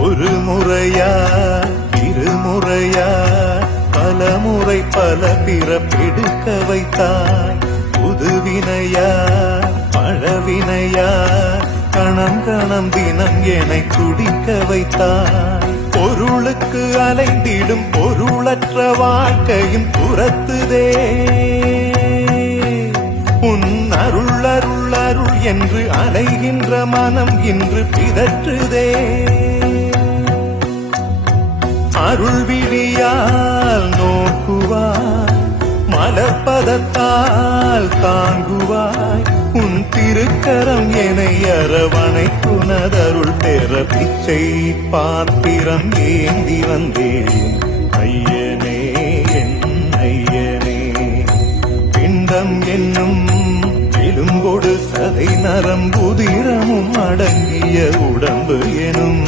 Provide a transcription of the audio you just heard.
ஒரு முறையா இருமுறையா பலமுறை பல பிறப்பெடுக்க வைத்தாய். புதுவினையா பழவினையா கணம் கணம் தினம் என்னை துடிக்க வைத்தாய். பொருளுக்கு அலைந்திடும் பொருளற்ற வாழ்க்கையும் துரத்துதே. உன் அருள் அருள் அருள் என்று அலைகின்ற மனம் இன்று பிதற்றுதே. அருள் விழியால் நோக்குவாய், மலர்பதத்தால் தாங்குவாய். உன் திருக்கரம் என்னை அரவணைக்குனதருள் பெற பிச்சை பாத்திரம் ஏந்தி வந்தேன். ஐயனே என் ஐயனே, பிண்டம் என்னும் எலும்பொடு சதை நரம்புதிரமும் அடங்கிய உடம்பு எனும்